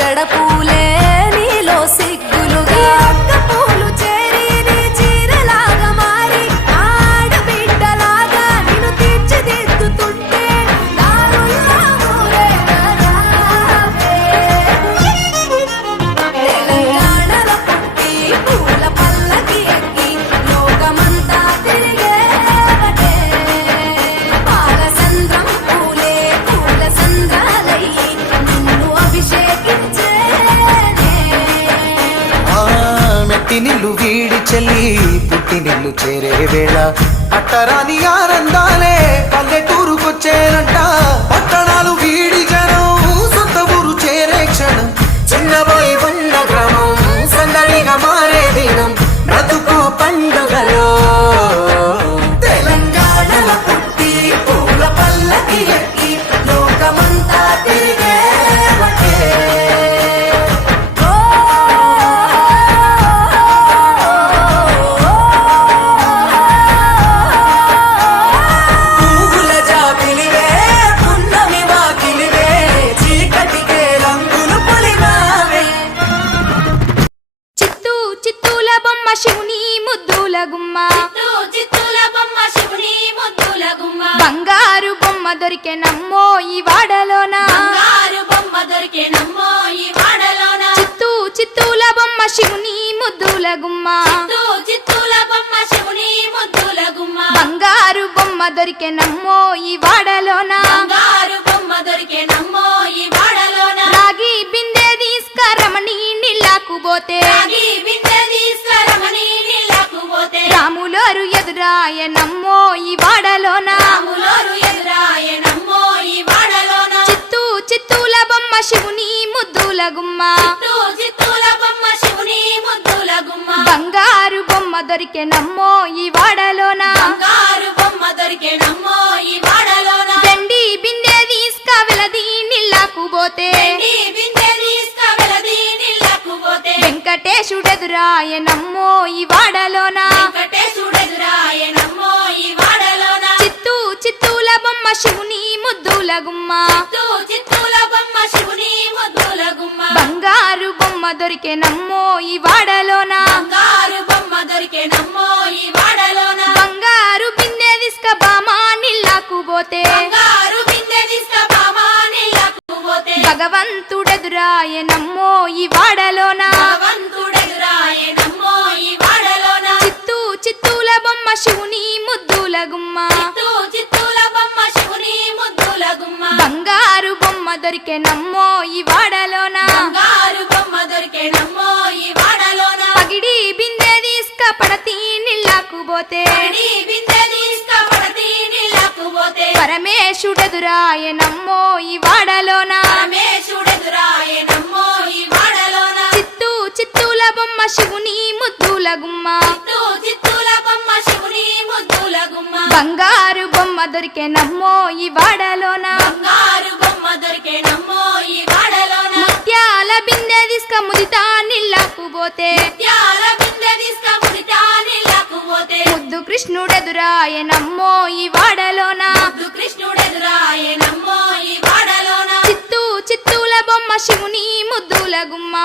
జడ పూలే నీలో సిగ్గులుగా ఒక్క పూలు చేరి నీ చీరలాగా మారి ఆడబిడ్డలాగా నిన్ను తీర్చిదిద్దుతుంటే నాలుల్లా ఊరేగారావే. తెలంగాణలో పుట్టి పూల పల్లకి ఎక్కి లోకమంతా తిరిగేవటే. పాలసంద్రం పూలే పూల సంద్రాలయ్యి నిన్ను అభిషేకించేనే. మెట్టినిల్లు వీడి చెల్లి పుట్టినిల్లు చేరే వేళ అట్టరాని ఆనందాలే పల్లెటూరుకొచ్చేనంట. పట్టణాలు వీడి జనం సొంత ఊరు చేరే క్షణం చిన్నబోయి ఉన్న గ్రామం సందడిగా మారే దినం బ్రతుకు పండుగలో. తెలంగాణలో పుట్టి పూల పల్లకి ఎక్కి లోకమంతా తిరిగేవటే. పువ్వుల జాబిలివే పున్నమి వాకిలివే చీకటికే రంగులు పొలిమావే. చిత్తూ చిత్తూల బొమ్మ శివుని ముద్దుల గుమ్మ చిత్తూల బొమ్మ శివుని ముద్దుల గుమ్మ బంగారు బొమ్మ దొరికే నమ్మో ఈ వాడలోన బంగారు బొమ్మ దొరికే నమ్మో ఈ వాడలోన చిత్తూ చిత్తూల బొమ్మ శివుని ముద్దుల గుమ్మ చిత్తూల బొమ్మ శివుని ముద్దుల గుమ్మ బంగారు బొమ్మ దొరికే నమ్మో ఈ వాడలోన బంగారు బొమ్మ దొరికే నమ్మో ఈ వాడలోన రాగి బిందె తీసుకరమణి నీళ్ళకు పోతే రాగి బిందె తీసుకురమని నీళ్ళకు పోతే రాములోరు ఎదురాయ నమ్మో ఈ వాడలోన రాములోరు ఎదురాయ నమ్మో ఈ వాడలోన చిత్తూ చిత్తూల బొమ్మ శివుని ముద్దుల గుమ్మ చిత్తూల బొమ్మ శివుని ముద్దుల గుమ్మ బంగారు బొమ్మ దొరికే నమ్మో ఈ వాడలోన బంగారు బొమ్మ దొరికే నమ్మో ఈ వాడలోన వెండి బిందె తీసుక వెలది నీళ్ళకు పోతే నీ బిందె తీసుకువెలది నీళ్ళకు పోతే వెంకటేశుడెదురాయ నమ్మో ఈ వాడలోన వెంకటేశుడెదురాయ నమ్మో ఈ వాడలోన చిత్తూ చిత్తూల బొమ్మ శివుని ముద్దుల గుమ్మ చిత్తూల బొమ్మ శివుని ముద్దుల గుమ్మ బంగారు బొమ్మ దొరికే నమ్మో ఈ వాడలోన బంగారు బొమ్మ దొరికే నమ్మో ఈ వాడలోన బంగారు బిందె తీసుక బామా నీళ్ళకు పోతే బంగారు బిందె తీసుకుపామా నీళ్ళకు పోతే భగవంతుడెదురాయ నమ్మో ఈ వాడలోన భగవంతుడెదురాయ నమ్మో ఈ వాడలోన చిత్తూ చిత్తూల బొమ్మ శివుని ముద్దుల గుమ్మ చిత్తూల బొమ్మ శివుని ముద్దుల గుమ్మ బంగారు బొమ్మ దొరికే నమ్మో ఈ వాడలోన బంగారు బొమ్మ దొరికే నమ్మో ఈ వాడలోన పగిడి బిందె తీసుక పడతి నీళ్ళకు పోతే పడి బిందె తీసుకుపడతి నీళ్ళకు పోతే పరమేశుడెదురాయ నమ్మో ఈ వాడలోన పరమేశుడెదురాయ నమ్మో ఈ వాడలోన చిత్తూ చిత్తూల బొమ్మ శివుని ముద్దుల గుమ్మ చిత్తూల బొమ్మ శివుని ముద్దుల గుమ్మ బంగారు బొమ్మ దొరికే నమ్మో ఈ వాడలోన బంగారు బొమ్మ దొరికే నమ్మో ఈ వాడలోన ముత్యాల బిందె తీసుక ముదితా నీళ్ళకు పోతే త్యాల బిందె తీసుకుపుడితా నీళ్ళకు పోతే ముద్దు కృష్ణుడెదురాయ నమ్మో ఈ వాడలోన కృష్ణుడెదురాయ నమ్మో ఈ వాడలోన చిత్తూ చిత్తూల బొమ్మ శివుని ముద్దుల గుమ్మ